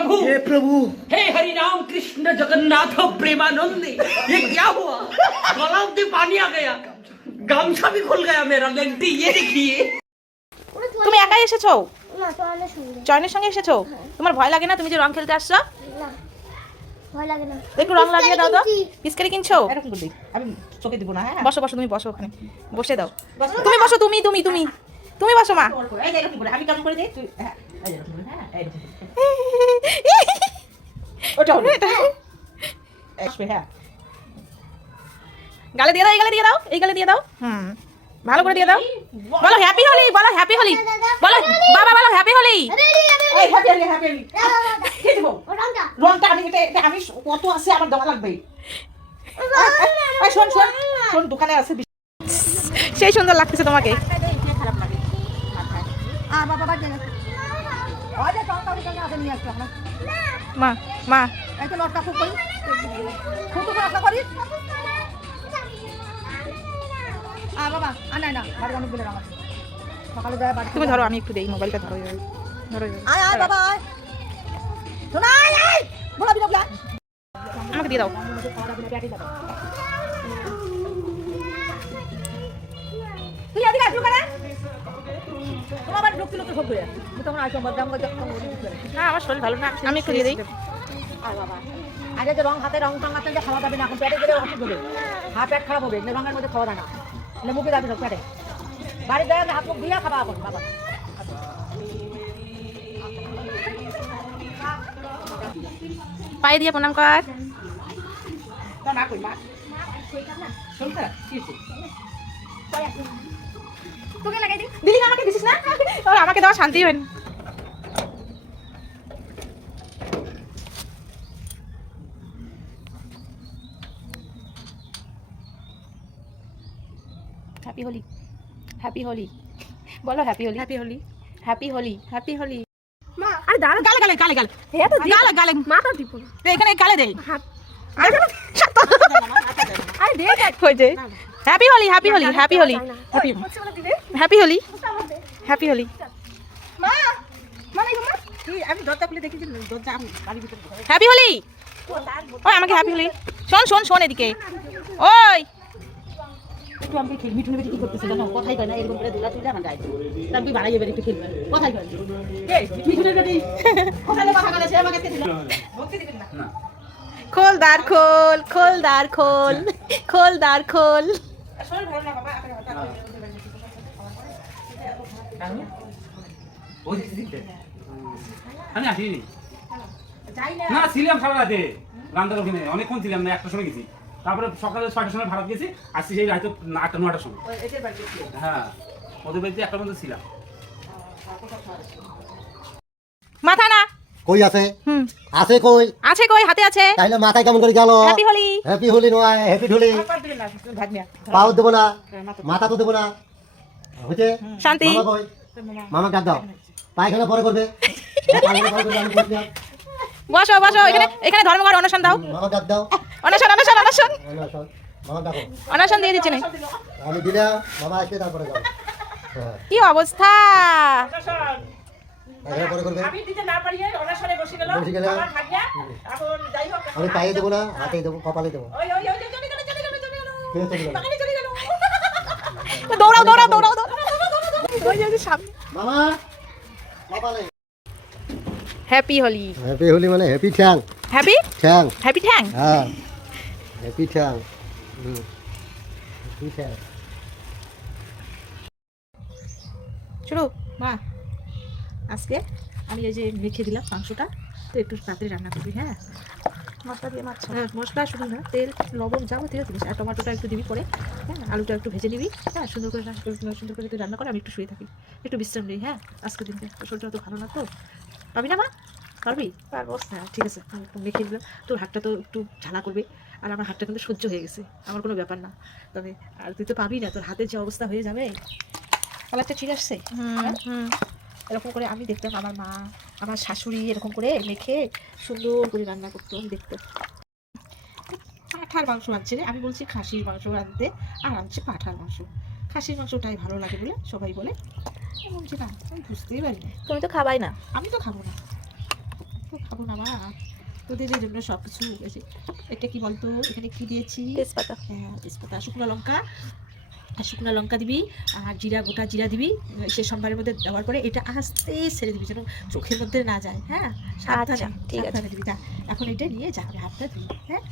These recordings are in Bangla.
प्रभु, हे प्रभु, हे हरि राम कृष्ण जगन्नाथ प्रेमानंदी, ये क्या हुआ? गला में पानी आ गया, गामछा भी खुल गया मेरा। लेंटी ये देखिए। তুমি একাই এসেছো? না চয়নের সঙ্গে। চয়নের সঙ্গে এসেছো? তোমার ভয় লাগে না তুমি যে রং খেলতে আসছো? না ভয় লাগে না। একটু রং লাগিয়ে দাও তো। পিচকারি কিনছো? এরকম করে দিই। আমি চোখে দিব না, হ্যাঁ? বসো বসো, তুমি বসো ওখানে, বসে দাও। তুমি বসো, তুমি তুমি তুমি তুমি বসো মা। এই যে এরকম করে, আমি কেমন করে দিই? তুই হ্যাঁ, এই যে এরকম করে, হ্যাঁ, এরকম করে। ওটা হলো। আসবে, হ্যাঁ। গালে দিয়ে দাও, এই গালে দিয়ে দাও, এই গালে দিয়ে দাও। ভালো করে দিয়ে দাও। বলো হ্যাপি হোলি, বলো হ্যাপি হোলি, বলো বাবা, বলো হ্যাপি হোলি। এই হ্যাপি হোলি, হ্যাপি হোলি। কি দিব? রংটা রংটা আমি এটা আমি কত আছে আমার দেওয়া লাগবে। এই শোন শোন শোন, দোকানে আছে। সেই সুন্দর লাগতেছে তোমাকে। খারাপ লাগে মাথায়। বাবা বাদ দেন। ওই যে টংটা ওখানে আছে, নিয়ে আসতে হবে। মা মা এই তো লটকা ফুক করি। ফুক করে আপনা করি। বাবা আনাই না, বাড়ি অনেকগুলো রং আছে। সকালে যায় বাড়ি। তুমি ধরো, আমি একটু দেই, মোবাইলটা ধরো এইভাবে। ধরো এইভাবে। আয় আয় বাবা আয়। শোন আয় আয়। বলা বিনা বলা। আমাকে দিয়ে দাও। তুই এদিকে আসু কেন? তোমার বাড়ি ঢুকছিল তো সব করে। তুই তখন আইছো আমার দাম করে তখন করে। না আমার শরীর ভালো না, আমি একটু দিয়ে দিই। আর বাবা আগে যে রং হাতে রং টাঙাতে যে খাওয়া যাবে না, এখন পেটে গেলে অসুখ হবে। হাত পেট খারাপ হবে, রঙের মধ্যে খাওয়া যায় না। তাহলে মুখে যাবে সব পেটে। বাড়ি যায় হাত মুখ দিয়ে খাবা এখন বাবা। পায়ে দিয়ে প্রণাম কর। তা না কই মা। শোন খারাপ কি হইছে? তোকে লাগাই দিই। দিলি না, আমাকে দিছিস না? ওর আমাকে দেওয়া শান্তি হয়নি। হ্যাপি হোলি, হ্যাপি হোলি, বলো happy Holi, happy Holi, happy Holi, happy Holi. মা আরে দাঁড়া। গালে গালে গালে গালে হ্যাঁ তো দি। গালে গালে মাথা দিব না। দে, এখানে গালে দে। হাত আরে আরে দে দে। হই দে। Happy Holi, happy Holi, happy Holi, happy হচ্ছে বলে দিবে। হ্যাপি হোলি, আমার দে। হ্যাপি হোলি। মা মানে গো মা। তুই আমি দরজা খুলে দেখি যে দরজা আমি বাড়ির ভিতরে ঢোকে। হ্যাপি হোলি। ওই আমাকে হ্যাপি হোলি। শোন শোন শোন এদিকে। ওই একটু আমি খেল মিঠুন বেটি কি করতেছে জানো? কথাই কয় না, এরকম করে দুলা তুলে আমার গাইছে। তার তুই বাড়াই এবার একটু খেলবে। কথাই কয় না। কে মিঠুনের বেটি? কোথায় কথা বলে সে আমাকে দিল। ভক্তি দিবেন না। খোল দ্বার খোল, খোল দ্বার খোল, খোল দ্বার খোল। শরীর ভালো না বাবা। আমি আসিনি যাই না। না, ছিলাম সারা রাতে রান্নার ওখানে অনেকক্ষণ ছিলাম না, 1টার সময় গেছি। তারপরে সকালে 6টার সময় ভাড়া গেছি, আসছি সেই রাতে 8টা 9টার সময়। ওই এদের বাড়ি গেছি। হ্যাঁ, ওদের বাড়িতে 1টার মধ্যে ছিলাম। মাথা না। কই আছে? আছে কই? আছে কই, হাতে আছে। তাইলে মাথায় কেমন করে গেল? হ্যাপি হোলি। হ্যাপি হোলি নয়, হ্যাপি হোলি। আমার দিবেন না ভাগ্নিয়া। পাও দেবো না, মাথা তো দেবো না। হইছে? শান্তি। মামা কই? মামা ডাক দাও। পায়খানা পরে করবে। পায়খানা পরে করবে, আমি করছি না। বসো বসো, এখানে এখানে ধর্মঘট অনশন দাও। মামা ডাক দাও। অনশন অনশন অনশন মামা ডাকো। অনশন দিয়ে দিচ্ছি না। আমি দিলে মামা আসবে তারপরে যাও। হ্যাঁ, কি অবস্থা। পায়খানা পরে করবে। আমি দিতে না পারিয়ে অনাসরে বসে গেল। বসে গেলে? আমার ভাগ্নিয়া এখন যাই হোক। আমি পায়ে দেবো না, হাতে দেবো, কপালে দেবো। ওই ওই ওই চলে গেল চলে গেল চলে গেল। কে চলে গেল? বাগানে চলে গেল। দৌড়াও দৌড়াও দৌড়াও দৌড়াও। ওই যে সামনে। মামা কপালে। হ্যাপি হোলি। হ্যাপি হোলি মানে হ্যাপি ঠ্যাং। হ্যাপি ঠ্যাং। হ্যাপি ঠ্যাং। হ্যাঁ, হ্যাপি ঠ্যাং। হ্যাপি ঠ্যাং। শুরু। মা আজকে আমি এই যে মেখে দিলাম মাংসটা, তো একটু তাড়াতাড়ি রান্না করবি। হ্যাঁ, মশলা দিয়ে মাছ। হ্যাঁ মশলা শুধু না, তেল লবণ যাবতীয় জিনিস, আর টমেটোটা একটু দিবি পরে। হ্যাঁ, আলুটা একটু ভেজে নিবি। হ্যাঁ, সুন্দর করে সুন্দর করে তুই রান্না করে আমি একটু শুয়ে থাকি, একটু বিশ্রাম নিই। হ্যাঁ, আজকের দিনটা শরীরটা অত ভালো না তো। পাবি না মা? পারবি? পারবো। হ্যাঁ ঠিক আছে, আমি একটু মেখে দিলাম। তোর হাতটা তো একটু ঝালা করবে, আর আমার হাতটা কিন্তু সহ্য হয়ে গেছে, আমার কোনো ব্যাপার না। তবে আর তুই তো পাবি না, তোর হাতের যে অবস্থা হয়ে যাবে। কালারটা ঠিক আসছে? এরকম করে আমি দেখতাম আমার মা, আমার শাশুড়ি এরকম করে মেখে সুন্দর করে রান্না করতো, আমি দেখতাম। পাঁঠার মাংস আনছে রে, আমি বলছি খাসির মাংস আনতে, আর আনছে পাঁঠার মাংস। খাসির মাংসটাই ভালো লাগে বলে সবাই বলে, বলছি না, আমি বুঝতেই পারি না। তুমি তো খাবাই না। আমি তো খাবো না। তো খাবো না মা, তোদের জন্য সব কিছু হয়েছে। এটা কি বলতো, এখানে কি দিয়েছি? তেজপাতা। হ্যাঁ তেজপাতা, শুকনো লঙ্কা, আর শুকনো লঙ্কা দিবি, আর জিরা, গোটা জিরা দিবি। সে সোমবারের মধ্যে দেওয়ার পরে এটা আস্তে ছেড়ে দিবি, যেন চোখের মধ্যে না যায়। হ্যাঁ সাবধানে, আচ্ছা, ঠিক আছে। সাবধানে দিবি। তা এখন এটা নিয়ে যাবে হাতটা ধুই। হ্যাঁ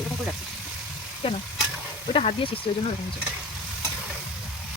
এরকম করে রাখছিস কেন? ওটা হাত দিয়ে শিখছি, ওই জন্য এরকম হয়েছে।